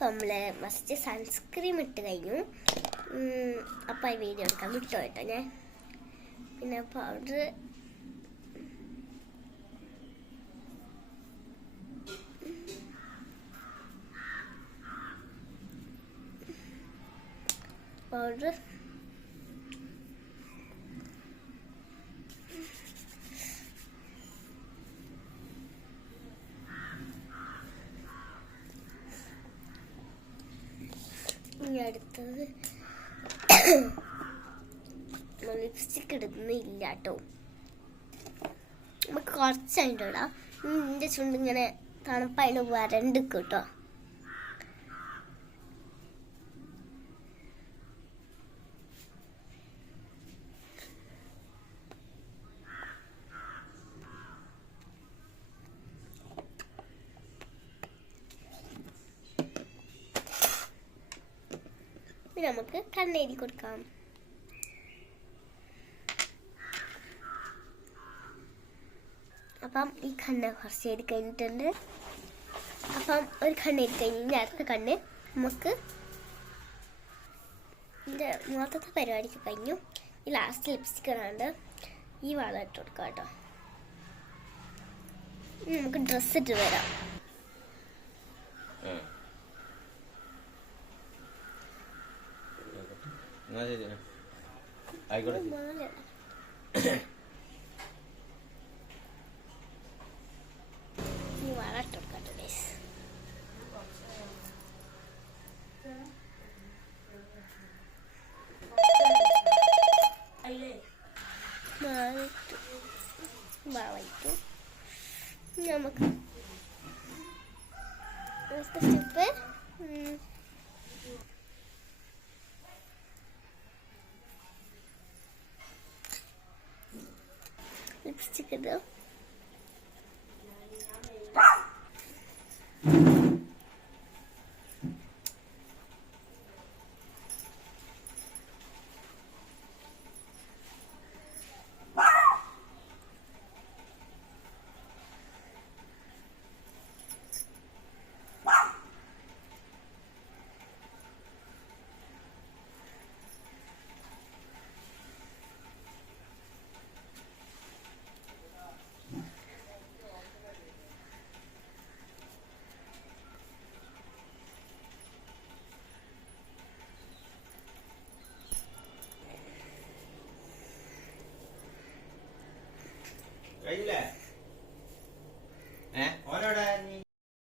നമ്മൾ first sunscreen ഇട്ട് കഴിഞ്ഞു. അപ്പോൾ ഈ വീഡിയോ എടുക്കാൻ വിട്ടു കേട്ടോ ഞാൻ. പിന്നെ പൗഡർ ഇനി അടുത്തത് ലിപ്സ്റ്റിക് ഇടുന്നില്ല കേട്ടോ. നമുക്ക് കുറച്ചായിട്ട് ഇടാം. എൻ്റെ ചുണ്ടിങ്ങനെ തണുപ്പായിട്ട് വരണ്ട് കേട്ടോ. പിന്നെ നമുക്ക് കണ്ണെഴുതി കൊടുക്കാം. അപ്പം ഈ കണ്ണ് കുറച്ച് എഴുതി കഴിഞ്ഞിട്ടുണ്ട്. അപ്പം ഒരു കണ്ണ് എഴുതി കഴിഞ്ഞ് അടുത്ത കണ്ണ് നമുക്ക് ഇതിൻ്റെ മൊത്തത്തെ പരിപാടിക്ക് കഴിഞ്ഞു. ഈ ലാസ്റ്റ് ലിപ്സ്റ്റിക് ഇടാണ്ട് ഈ വളം ഇട്ട് കൊടുക്കാം കേട്ടോ. നമുക്ക് ഡ്രസ്സ് ഇട്ട് വരാം. ആയിക്കോട്ടെ. ഈ വള ഇട്ട് കൊടുക്കട്ടെ ഗൈസ്. വളയിട്ടു. നമുക്ക് സ്റ്റെപ്പ് ലിപ്സ്റ്റിക് ഇടുക.